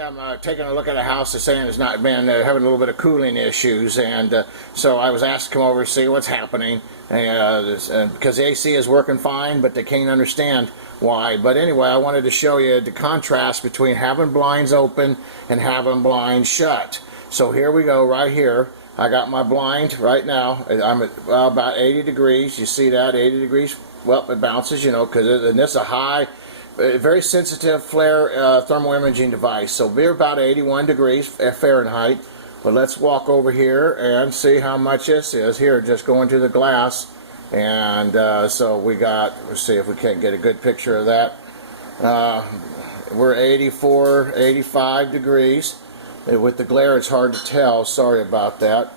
I'm taking a look at a house that's saying it's not been having a little bit of cooling issues, and so I was asked to come over to see what's happening, because the AC is working fine, but they can't understand why. But anyway, I wanted to show you the contrast between having blinds open and having blinds shut. So here we go, right here. I got my blind right now. I'm at about 80 degrees. You see that, 80 degrees? Well, it bounces, you know, because this is a high, very sensitive flare thermal imaging device. So we're about 81 degrees Fahrenheit. But let's walk over here and see how much this is. Here, just going to the glass. And so we got, let's see if we can't get a good picture of that. We're 84, 85 degrees. With the glare, it's hard to tell. Sorry about that,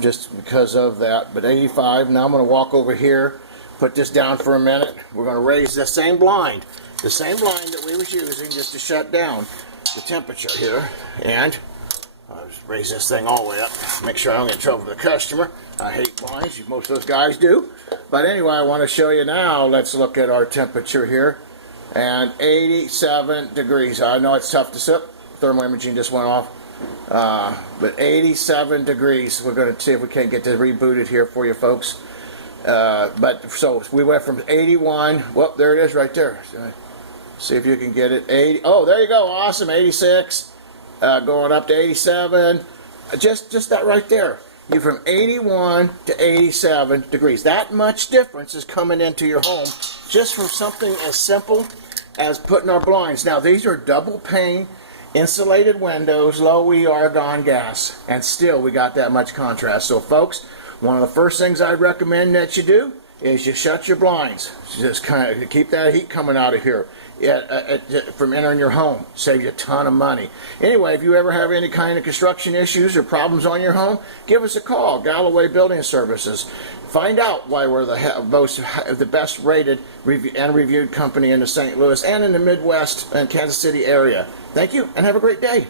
just because of that. But 85. Now I'm going to walk over here, put this down for a minute. We're going to raise the same blind that we was using just to shut down the temperature here. And I'll just raise this thing all the way up. Make sure I don't get in trouble with the customer. I hate blinds. Most of those guys do. But anyway, I want to show you now. Let's look at our temperature here. And 87 degrees. I know it's tough to sip. Thermal imaging just went off. But 87 degrees. We're going to see if we can't get this rebooted here for you folks. But so we went from 81. Well, there it is right there. See if you can get it. 80. Oh, there you go. Awesome. 86. Going up to 87. Just that right there. You're from 81 to 87 degrees. That much difference is coming into your home just from something as simple as putting our blinds. Now, these are double pane insulated windows, low E argon gas, and still we got that much contrast. So folks, one of the first things I'd recommend that you do is you shut your blinds. Just kind of keep that heat coming out of here from entering your home. Save you a ton of money. Anyway, if you ever have any kind of construction issues or problems on your home, give us a call. Galloway Building Services. Find out why we're the best rated and reviewed company in the St. Louis and in the Midwest and Kansas City area. Thank you, and have a great day.